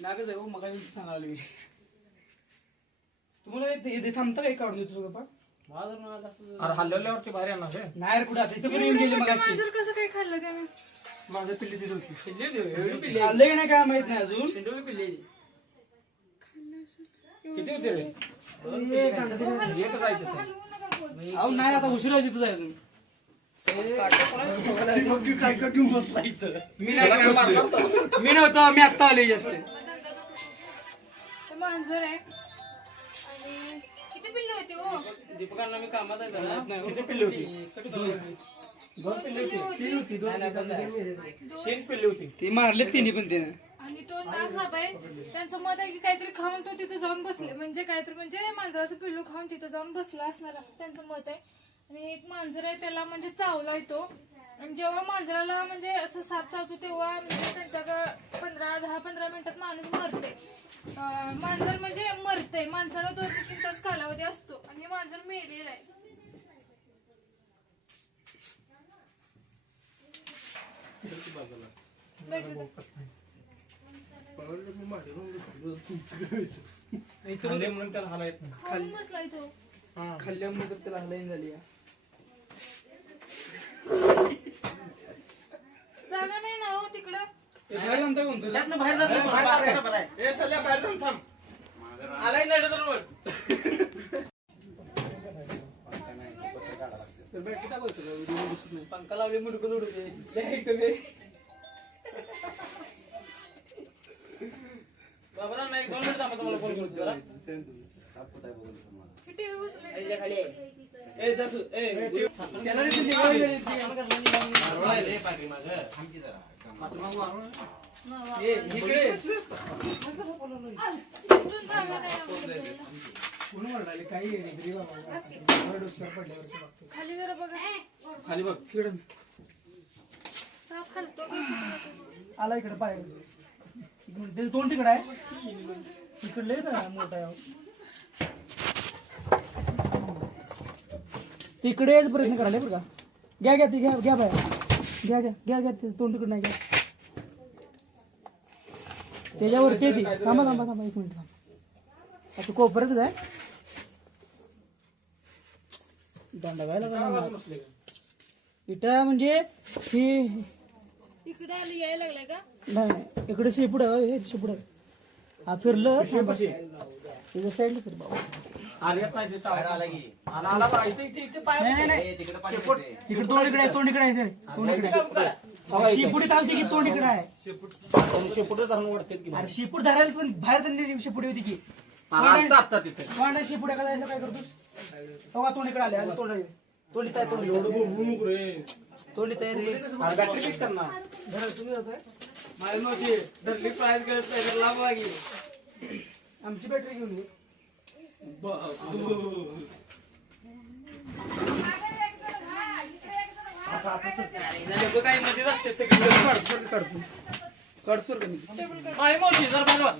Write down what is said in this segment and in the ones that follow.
नागच आहे मग सांगायला मी तुम्हाला इथे थांबता काही काढून देतो सगळं पाक अरे हल्ल्यावरची बाहेर येणार रे. नाही कुठे आता इथे पण येऊन गेले मग कसं काही खाल्लं त्याने माझं पिल्ली दिली होती. खाल्लंय नाही काय माहित नाही अजून किती होते रे? एकच आहे तिथं. अहो नाही आता उशिरा तिथं आहे अजून मी नव्हतो मी आत्ता आले जास्त मांजर आहे आणि किती पिल्ले होते हो दीपकांना मी कामात आहे त्याला. किती पिल्ली होती? दोन पिल्ली होती. शेण पिल्ली होती. ती मारले तिन्ही पण त्यानं आणि तो नागसाप आहे त्यांचं मत आहे की काहीतरी खाऊन तो तिथे जाऊन बसले म्हणजे काहीतरी म्हणजे मांजराचं पिल्लू खाऊन तिथे जाऊन बसला असणार असं त्यांचं मत आहे. आणि एक मांजर आहे त्याला म्हणजे चावलाय तो आणि जेव्हा मांजराला म्हणजे असं साप चावतो तेव्हा म्हणजे त्यांच्याकडे 10-15 मिनिटात माणूस मरते. मांजर म्हणजे मरते माणसाला 2-3 तास कालावधी असतो आणि हे मांजर मेलेलं आहे. म्हणून त्याला हाला येत नाही. खाऊन बसलाय तो खाल्ल्यामुळे तर त्याला हलाईन झाली जागा नाही ना हो तिकडं बाहेर नंतर म्हणतो बाहेर जात बाहेर जाऊन थांब. आलाय नाही तर पंखा लावले मुडकं उडते बाबा नाही 2 मिनिट थांबा तुम्हाला फोन करतो जरा. टीव्ही बसले त्याला इकडे इथून जागा नाही ना माणसाला. कोण म्हणले काही पडल्यावर खाली जरा बघा खाली बघ. साप खालतो आला इकडे पाय तोंड तिकडे आहे इकडले मोठा आहे तिकडे यायचा प्रयत्न करायला बरं का. घ्या घ्या ती घ्या घ्या बाय घ्या घ्या घ्या घ्या ते तोंड तिकडे नाही घ्या त्याच्यावरती ती थांबा थांबा थांबा 1 मिनिट थांबा आता कोपऱ्यातच आहे दांडा व्हायला लागला इटा म्हणजे ही इकडे आली यायला लागलाय का नाही इकडे शेपूड आहे हे शेपूड आहे हा फिरलं त्याच्या साईडला फिर बाबा तिकडे तोंड इकडे आहे तोंड इकडे आहे सर तोंड इकडे शेपुडी चालते की तोंड इकडे आहे शेपूट धरून ओढते की अरे शेपूड धरायला पण बाहेर त्यांनी शेपुडी होती की आता तिथे कोणा शेपुड्या काय काय करतोस तेव्हा तोंड इकडे आले तोंड तोंडीत आहे तोंड तोंडीत आहे रे बॅटरी फिक्स करणार. तुम्ही होतोय माझी नव्हती धरली प्राईज गळत लाभ लागी. आमची बॅटरी घेऊन ये काही मध्येच असते सगळी काढतो का मी माझी मोठी जर बघा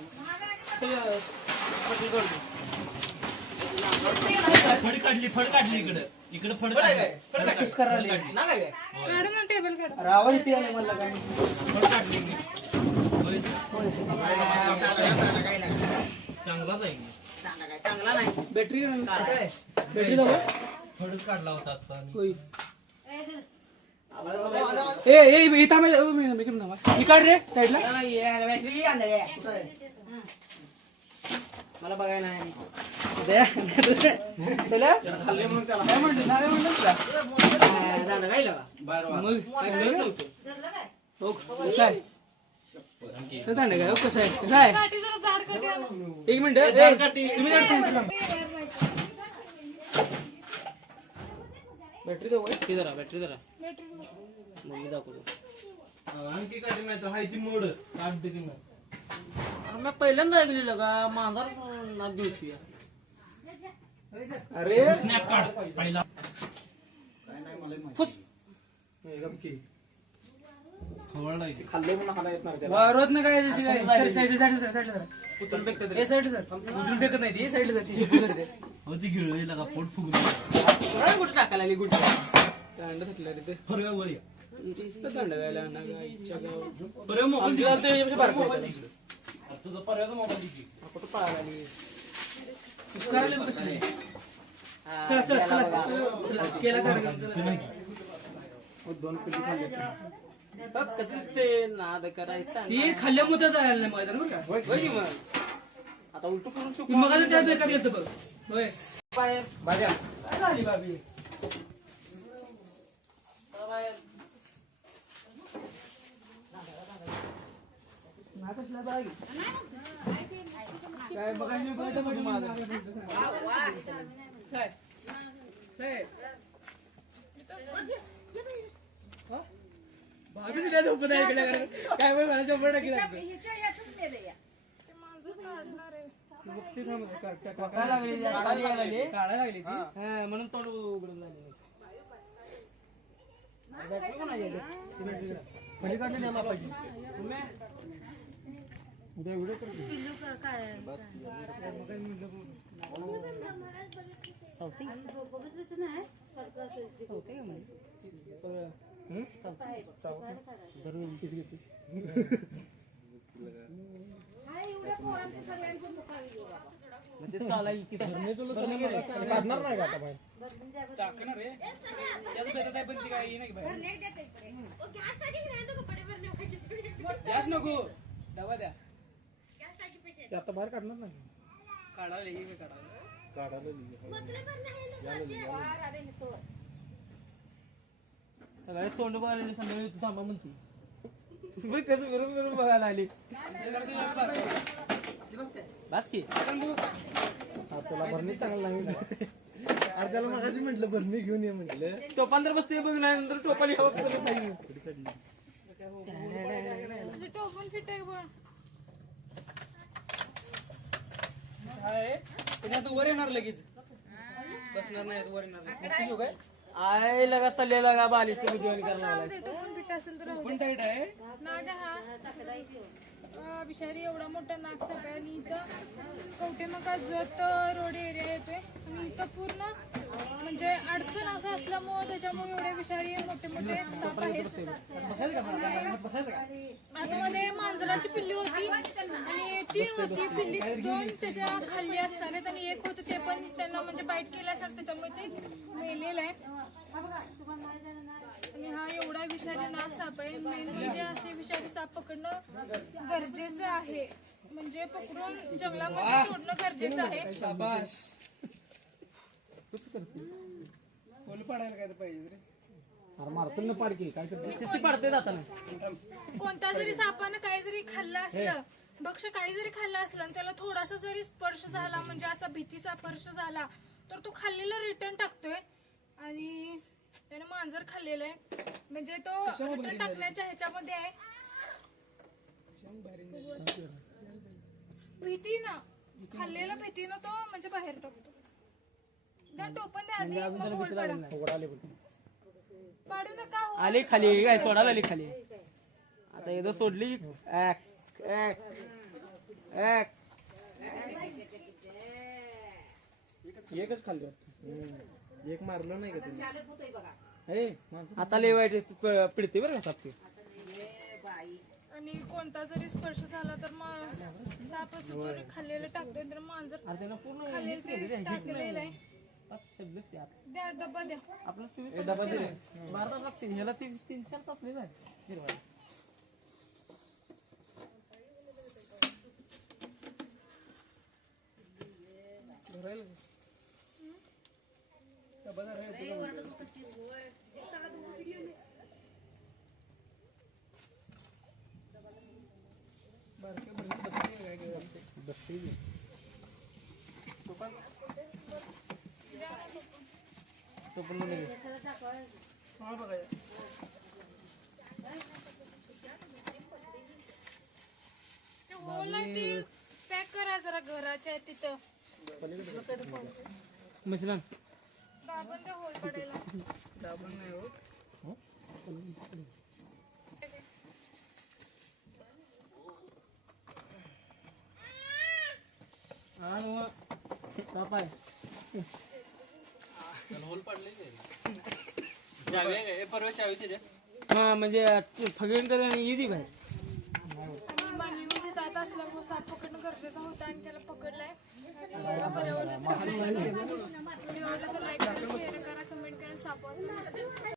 फड काढली इकडे फड प्रॅक्टिस करायला काढ ना टेबल काढ अरे आवाज येते आहे मला काय फड काढली चांगलाच आहे चांगला नाही. बॅटरी बॅटरी दाबा फडच काढला होता आता. होय ए ए थांब मी घेऊन थांबा ही काढ रे साईडला मला बघायला नाही. चला काय म्हणलं नाव म्हणलं मग हो कसं आहे कसं आहे काय कसं आहे कसं आहे काठी जरा जाड काठी आणा. 1 मिनिट तुम्ही बॅटरी दाखव बॅटरी जरा बॅटरी बघ. मम्मी दाखवतो. आणखी काढली नाही तर हाय ती मोड काढते ती मग. मी पहिल्यांदा ऐकलेलं का मांजर नाद होती. अरे स्नॅप काढ पहिला फुस खाल्ले म्हणून हाला येत नाही त्याला. रोज ना काय साईडला उचलून फेकतात रे. हे साईडला उचलून फेकत नाही ती साईडला जाते होती गिळ पोट फुगलं. टाकायला आली गुट दांड सुटलं रे ते फरव्या वर या. दांड गायला आणा गायच्या गाव फरव्या मोबाईल आमच्या गावात त्याच्यापेक्षा बारका आहे मोबाईल त्याला. दिली. अरे तुझा फरव्याचा मोबाईल दिली. कुठं पळायला आली करायला बसले. चला चला चला चला केला कार्यक्रम दिसत चला. नाही. मग 2 पिल्ली खाल्ली बघ कसंच ते नाद करायचा ही खाल्ल्यामुळे जायला नाही मैदान बरं का होय की मग आता उलटू करून ती मग त्या बेकार घेतं बघ होय बाहेर भाज्या काय झाली बाबी बाहेर काय बघायचं बघायचं बघ माझं काय काय भाभीच काय झोपत आहे इकडे कारण काय बघ मला 100% लागतं ते मांजर काढणार आहे मुक्ती थांब काय लागली काढायला लागली काढायला लागली ती हा, म्हणून तोंड उघडून झाले खाली काढलेली आम्हाला पाहिजे तुम्ही उद्या व्हिडिओ करतो ते चालाय की काढणार नाही का आता बाहेर टाकणार रे त्याच बेतात आहे पण ती काय नाही बाहेर गॅस नको डबा द्या ते आता बाहेर काढणार नाही काढायला ये सगळे तोंड बघायला संध्याकाळी तू थांबा म्हणते बघ कसं बरोबर बघायला आली बस की तुला भरणी चांगला नाही अरे त्याला मगाशी म्हटलं भरणी घेऊन ये म्हटलं टोपांतर बसते बघ नंतर टोपाली हवा तुझं टोपण फिट आहे बघ काय पण आता वर येणार लगेच बसणार नाही वर येणार आय लगा सल्ले लगा बालिश बुद्धिवानी करणार ते टोपण फिट असेल तर राहू दे. पण टाईट आहे नाग हा बिचारी एवढा मोठा नाग साप आहे आणि इथं कवटेमका जत रोड एरिया येतोय आणि इथं पूर्ण म्हणजे अडचण असं असल्यामुळे त्याच्यामुळे एवढे विषारी मोठे मोठे साप आहेत बसायचं का मला बसायचं का आतमध्ये मांजराची पिल्ली होती आणि 3 होती पिल्ली 2 त्याच्या खाल्ली असणार आहेत आणि 1 होतं ते पण त्यांना म्हणजे बाईट केलं असेल त्याच्यामुळे ते मेलेलं आहे आणि हा एवढा विषारी नाग साप आहे मेन म्हणजे असे विषारी साप पकडणं गरजेचं आहे म्हणजे पकडून जंगलामध्ये सोडणं गरजेचं आहे शाबास बोल पाडायला काय पाहिजे रे अरे मारतो ना पाडकी काय करतो ती पडते जाताना कोणत्या जरी सापानं काही जरी खाल्लं असलं भक्ष काही जरी खाल्लं असलं आणि त्याला थोडासा जरी स्पर्श झाला म्हणजे असा भीतीचा स्पर्श झाला तर तो खाल्लेला रिटर्न टाकतोय आणि त्याने मांजर खाल्लेलं आहे म्हणजे तो रिटर्न टाकण्याच्या ह्याच्यामध्ये आहे भीतीनं खाल्लेला भीतीनं तो म्हणजे बाहेर टाकतो त्या टोपण द्या आधी मग बोल पाडा. पाडू नका हो. आली खाली काय सोडायला आली खाली आता एकदा सोडली एकच खाल्ली एक मारलं नाही का तुम्ही आता लय वाईट पिडते बरं का साप आणि कोणता जरी स्पर्श झाला तर मग साप असो तो खाल्लेलं टाकतोय तर मांजर अरे त्याला पूर्ण खाल्लेलं टाकलेलं आहे शब्दच ते आता. द्या डब्बा द्या आपलं डबा दिले 12 तास लागतील ह्याला 3-4 तास लय झाले फिरवायला. तो पण लगेच. ते होल आहे ती पॅक करा जरा घराच्या तिथं मिश्रण दाबून द्या होल पडायला दाबून नाही हो आणि ताप आहे त्याला होल पाडले परवा चावी दिली हा म्हणजे फगेन कर येते बाहेर आणि मानवी दात असल्यामुळे साप पकडणं गरजेचं होतं आणि त्याला पकडलाय. आणि पर्यावरण व्हिडिओ आवडला तर लाईक करा, शेअर करा, कमेंट करा. साप वाचून